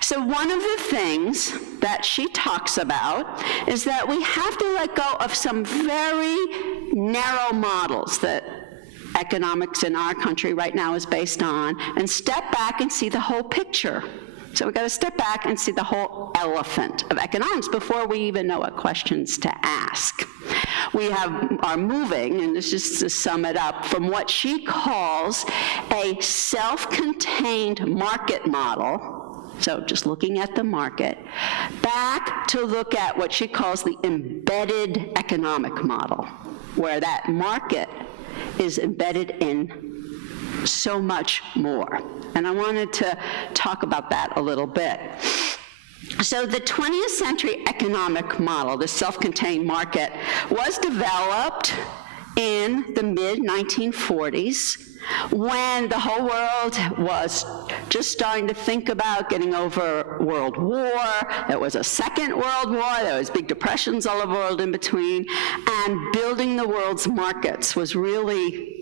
So one of the things that she talks about is that we have to let go of some very narrow models that economics in our country right now is based on, and step back and see the whole picture. So we've got to step back and see the whole elephant of economics before we even know what questions to ask. We are moving, and this is to sum it up, from what she calls a self-contained market model, so just looking at the market, back to look at what she calls the embedded economic model, where that market is embedded in so much more. And I wanted to talk about that a little bit. So the 20th century economic model, the self-contained market, was developed in the mid-1940s when the whole world was just starting to think about getting over World War. There was a Second World War, there was big depressions all over the world in between, and building the world's markets was really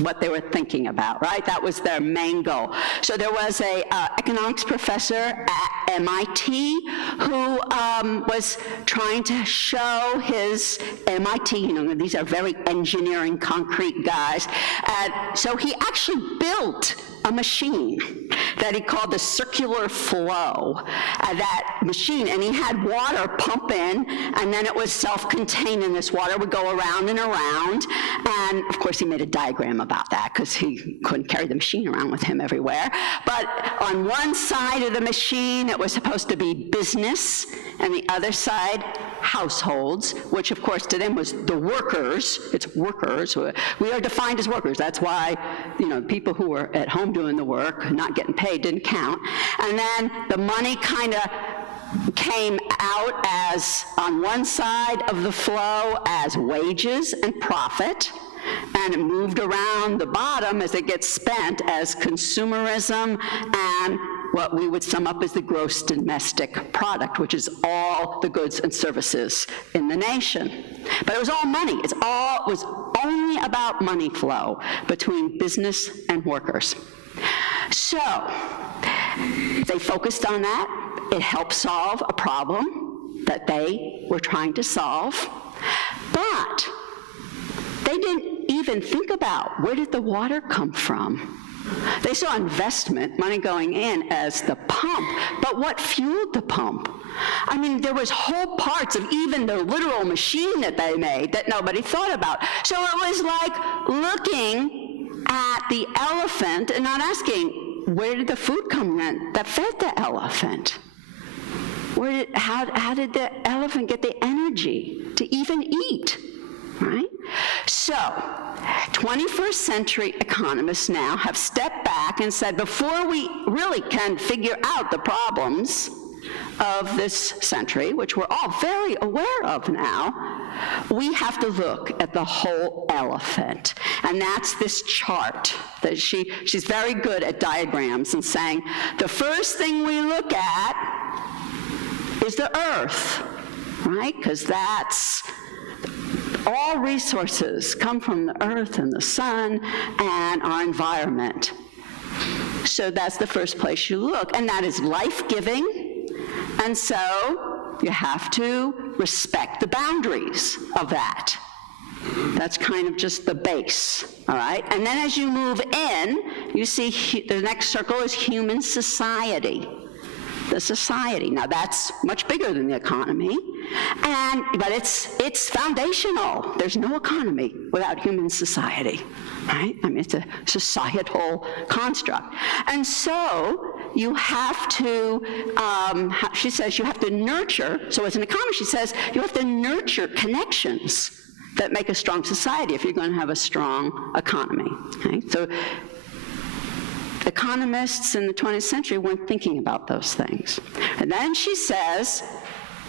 what they were thinking about, right? That was their main goal. So there was a economics professor at MIT who was trying to show his MIT, these are very engineering, concrete guys, so he actually built a machine that he called the circular flow, that machine, and he had water pump in, and then it was self-contained, and this water would go around and around, and of course he made a diagram about that because he couldn't carry the machine around with him everywhere. But on one side of the machine it was supposed to be business, and the other side households, which of course to them was the workers. It's workers. We are defined as workers. That's why, people who were at home doing the work, not getting paid, didn't count. And then the money kind of came out as, on one side of the flow, as wages and profit, and it moved around the bottom as it gets spent as consumerism and what we would sum up as the gross domestic product, which is all the goods and services in the nation. But it was all money. It was only about money flow between business and workers. So they focused on that. It helped solve a problem that they were trying to solve. But they didn't even think about, where did the water come from? They saw investment, money going in, as the pump, but what fueled the pump? There was whole parts of even the literal machine that they made that nobody thought about. So it was like looking at the elephant and not asking, where did the food come in that fed the elephant? How did the elephant get the energy to even eat? Right? So, 21st century economists now have stepped back and said, before we really can figure out the problems of this century, which we're all very aware of now, we have to look at the whole elephant. And that's this chart that she's very good at diagrams and saying, the first thing we look at is the earth, right? Because that's, all resources come from the earth and the sun and our environment. So that's the first place you look, and that is life-giving, and so you have to respect the boundaries of that. That's kind of just the base, all right? And then as you move in, you see the next circle is human society. The society. Now that's much bigger than the economy, but it's foundational. There's no economy without human society, right? I mean, it's a societal construct. And so you have to, she says you have to nurture, so as an economist, she says you have to nurture connections that make a strong society if you're going to have a strong economy, okay? So economists in the 20th century weren't thinking about those things. And then she says,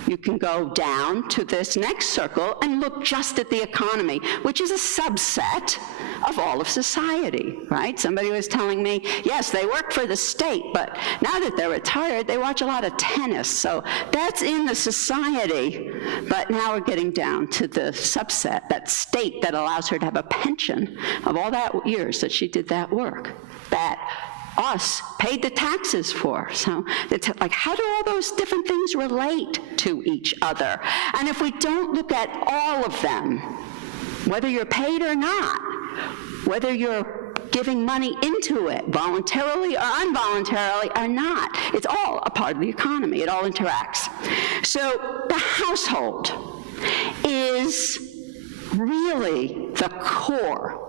you can go down to this next circle and look just at the economy, which is a subset of all of society, right? Somebody was telling me, yes, they work for the state, but now that they're retired, they watch a lot of tennis, so that's in the society. But now we're getting down to the subset, that state that allows her to have a pension of all that years that she did that work, that us paid the taxes for. So it's like, how do all those different things relate to each other? And if we don't look at all of them, whether you're paid or not, whether you're giving money into it voluntarily or involuntarily or not, it's all a part of the economy. It all interacts. So the household is really the core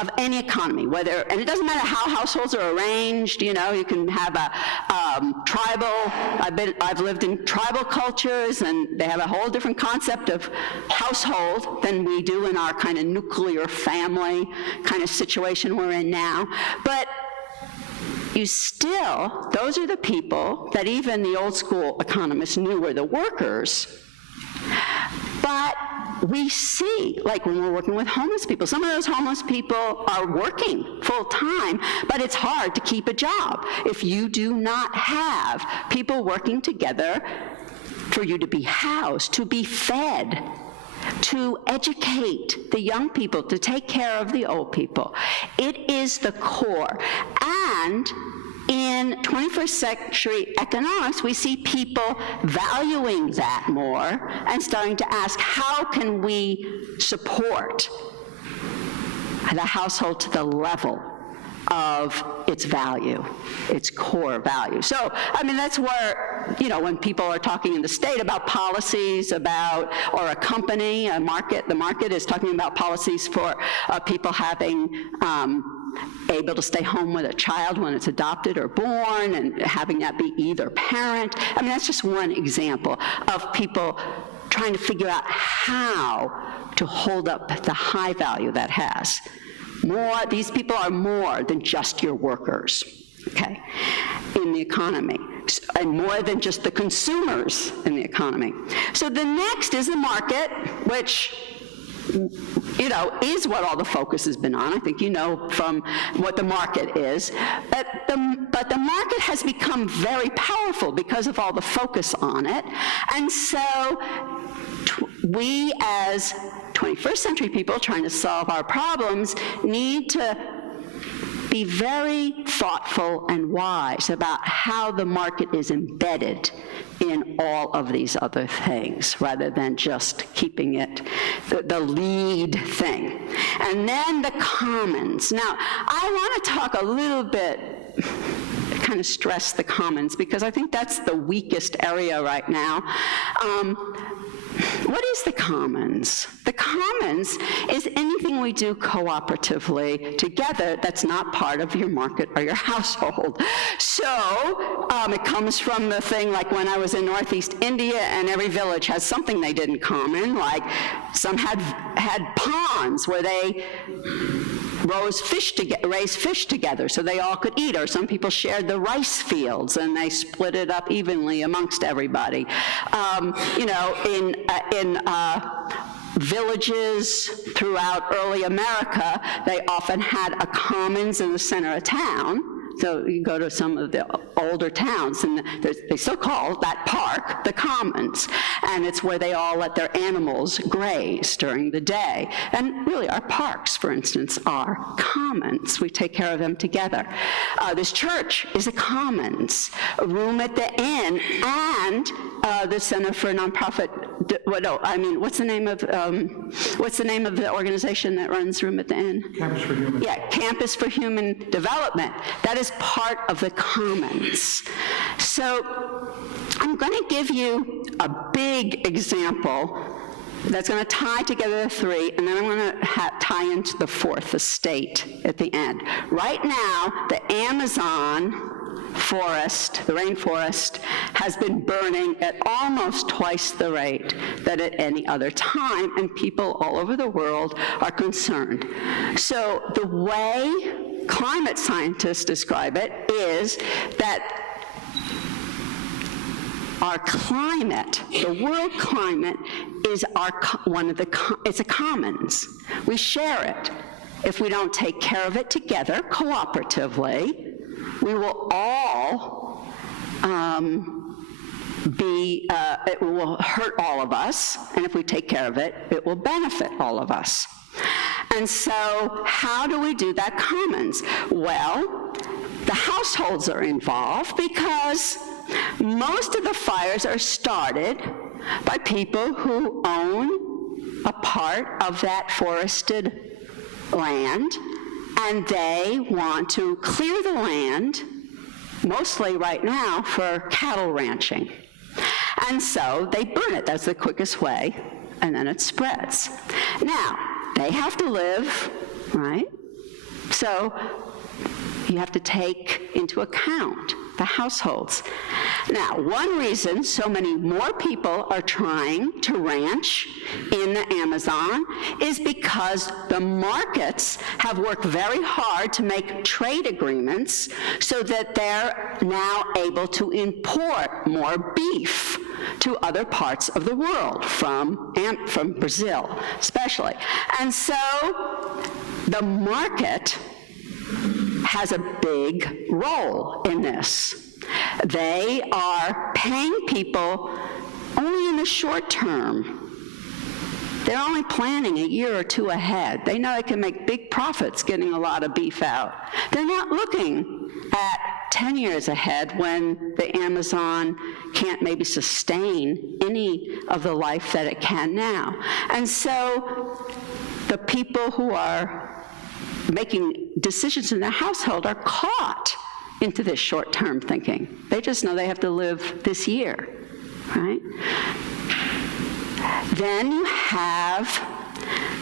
of any economy, and it doesn't matter how households are arranged, you know, you can have a tribal, I've lived in tribal cultures, and they have a whole different concept of household than we do in our kind of nuclear family kind of situation we're in now. But you still, those are the people that even the old school economists knew were the workers. But we see, like when we're working with homeless people, some of those homeless people are working full-time, but it's hard to keep a job if you do not have people working together for you to be housed, to be fed, to educate the young people, to take care of the old people. It is the core. And in 21st century economics, we see people valuing that more and starting to ask, how can we support the household to the level of its value, its core value? So, I mean, that's where, you know, when people are talking in the state about policies about, or a company, a market, the market is talking about policies for people having able to stay home with a child when it's adopted or born, and having that be either parent. I mean, that's just one example of people trying to figure out how to hold up the high value that has. These people are more than just your workers, okay, in the economy, and more than just the consumers in the economy. So the next is the market, which, you know, is what all the focus has been on. I think you know from what the market is. But the market has become very powerful because of all the focus on it. And so we as 21st century people trying to solve our problems need to be very thoughtful and wise about how the market is embedded in all of these other things, rather than just keeping it the lead thing. And then the commons. Now, I want to talk a little bit, kind of stress the commons, because I think that's the weakest area right now. What is the commons? The commons is anything we do cooperatively together that's not part of your market or your household. So it comes from the thing like when I was in Northeast India, and every village has something they did in common, like some had ponds where they raise fish together so they all could eat, or some people shared the rice fields and they split it up evenly amongst everybody. In villages throughout early America, they often had a commons in the center of town. So you go to some of the older towns, and they still call that park the commons, and it's where they all let their animals graze during the day. And really, our parks, for instance, are commons. We take care of them together. This church is a commons, a room at the inn, and the Center for Nonprofit. What's the name of the organization that runs Room at the Inn? Campus for Human. Yeah, Campus for Human Development. That is part of the commons. So I'm going to give you a big example that's going to tie together the three, and then I'm going to tie into the fourth, the state, at the end. Right now, the Amazon forest, the rainforest, has been burning at almost twice the rate that at any other time, and people all over the world are concerned. So the way climate scientists describe it is that our climate, the world climate, is it's a commons. We share it. If we don't take care of it together, cooperatively, we will all it will hurt all of us, and if we take care of it, it will benefit all of us. And so how do we do that commons? Well, the households are involved because most of the fires are started by people who own a part of that forested land, and they want to clear the land, mostly right now, for cattle ranching. And so they burn it. That's the quickest way, and then it spreads. Now, they have to live, right? So you have to take into account the households. Now, one reason so many more people are trying to ranch in the Amazon is because the markets have worked very hard to make trade agreements so that they're now able to import more beef to other parts of the world, from Brazil especially. And so the market has a big role in this. They are paying people only in the short term. They're only planning a year or two ahead. They know they can make big profits getting a lot of beef out. They're not looking at 10 years ahead when the Amazon can't maybe sustain any of the life that it can now. And so the people who are making decisions in their household are caught into this short-term thinking. They just know they have to live this year, right? Then you have,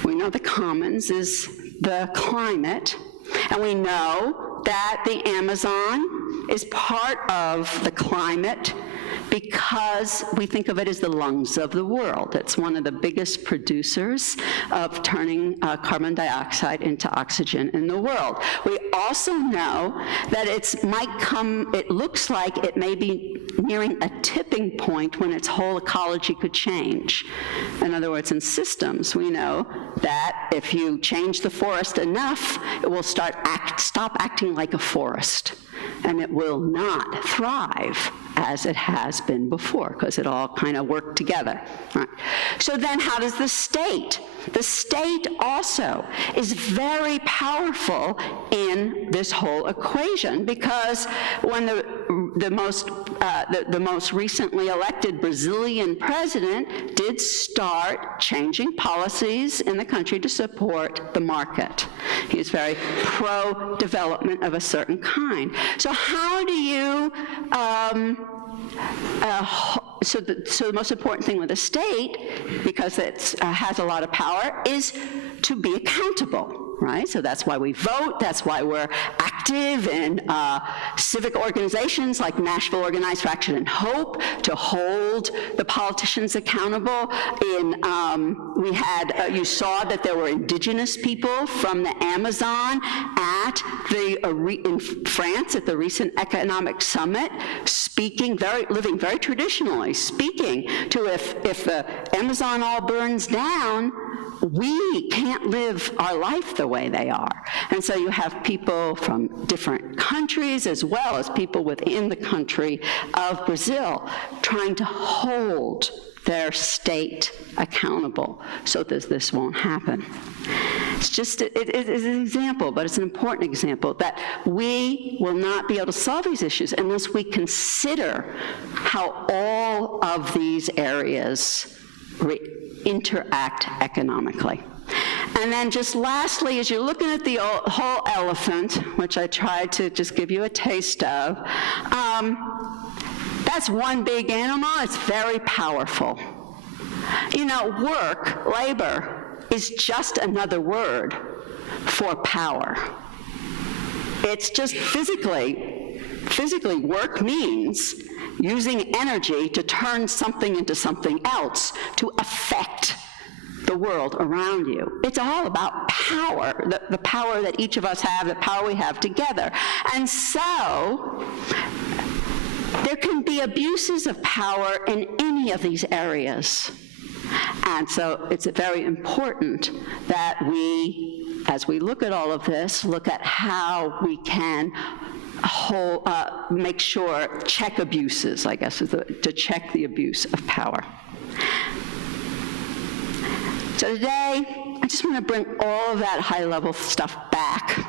we know the commons is the climate, and we know that the Amazon is part of the climate because we think of it as the lungs of the world. It's one of the biggest producers of turning carbon dioxide into oxygen in the world. We also know that it looks like it may be nearing a tipping point when its whole ecology could change. In other words, in systems, we know that if you change the forest enough, it will stop acting like a forest, and it will not thrive as it has been before, because it all kind of worked together. Right. So then how does the state? The state also is very powerful in this whole equation, because when the most recently elected Brazilian president did start changing policies in the country to support the market. He's very pro-development of a certain kind. So how do you so the most important thing with the state, because it has a lot of power, is to be accountable. right? So that's why we vote, that's why we're active in civic organizations like Nashville Organized for Action and Hope to hold the politicians accountable. We had, you saw that there were indigenous people from the Amazon in France at the recent economic summit, speaking, living very traditionally, speaking to if the Amazon all burns down, we can't live our life the way they are. And so you have people from different countries as well as people within the country of Brazil trying to hold their state accountable so that this won't happen. It's just, it is an example, but it's an important example that we will not be able to solve these issues unless we consider how all of these areas interact economically. And then just lastly, as you're looking at the whole elephant, which I tried to just give you a taste of, that's one big animal. It's very powerful. You know, work, labor, is just another word for power. It's just physically, work means using energy to turn something into something else to affect the world around you. It's all about power, the power that each of us have, the power we have together. And so, there can be abuses of power in any of these areas. And so it's very important that we, as we look at all of this, look at how we can make sure, check abuses, I guess, to check the abuse of power. So today, I just want to bring all of that high-level stuff back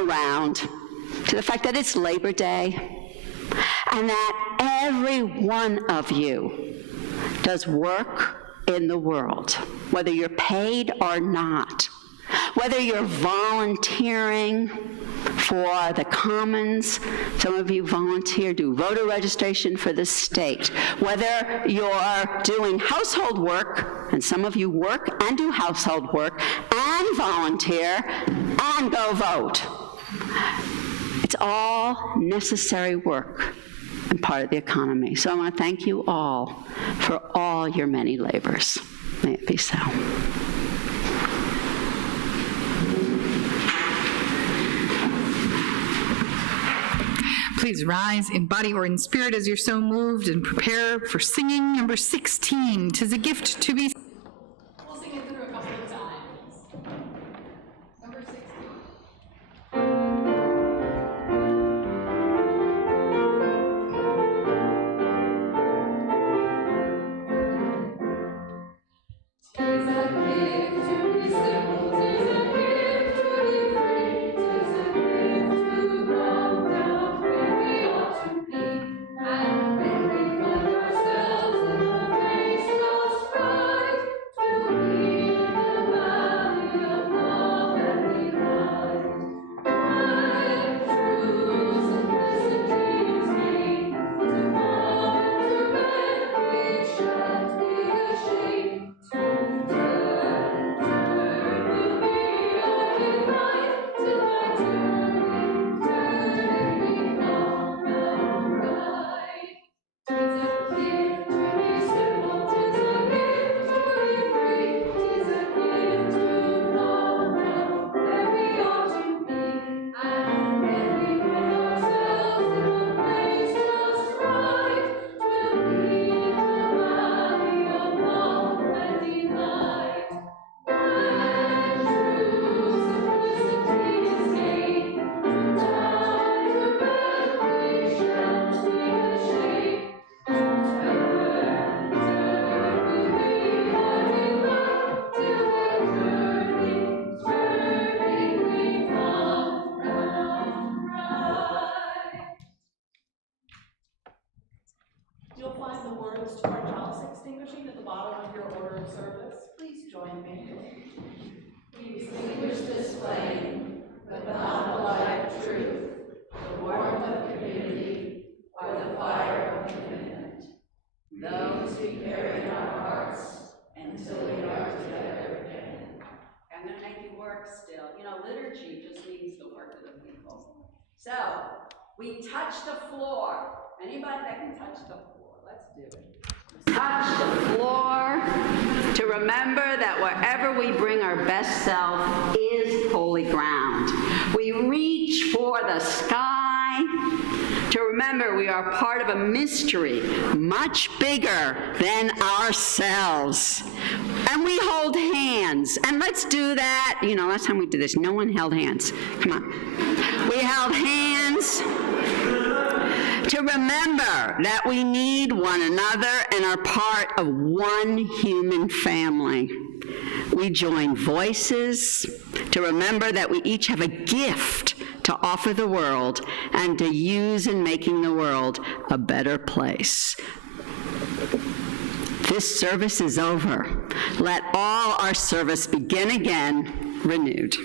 around to the fact that it's Labor Day, and that every one of you does work in the world, whether you're paid or not, whether you're volunteering for the Commons, some of you volunteer, do voter registration for the state, whether you're doing household work, and some of you work and do household work, and volunteer, and go vote. It's all necessary work and part of the economy. So I want to thank you all for all your many labors. May it be so. Please rise in body or in spirit as you're so moved and prepare for singing number 16, "'Tis a Gift to Be..." We'll sing it through a couple of times. Number 16. Tis a gift to be simple, tis a gift to be free, tis a gift to know now where we ought to be. And when we find ourselves in a place just right, to be in the valley of love and delight. When true simplicity is gained, to come to bed we shan't be ashamed. You'll find the words to our chalice extinguishing at the bottom of your order of service. Please join me. We extinguish this flame, but not the light of truth, the warmth of community, or the fire of commitment. Those we carry in our hearts until we are together again. I'm going to make you work still. You know, liturgy just means the work of the people. So, we touch the floor. Anybody that can touch the floor, let's do it. Touch the floor to remember that wherever we bring our best self is holy ground. We reach for the sky to remember we are part of a mystery much bigger than ourselves. And we hold hands. And let's do that. You know, last time we did this, no one held hands. Come on. We held hands to remember that we need one another and are part of one human family. We join voices to remember that we each have a gift to offer the world and to use in making the world a better place. This service is over. Let all our service begin again, renewed.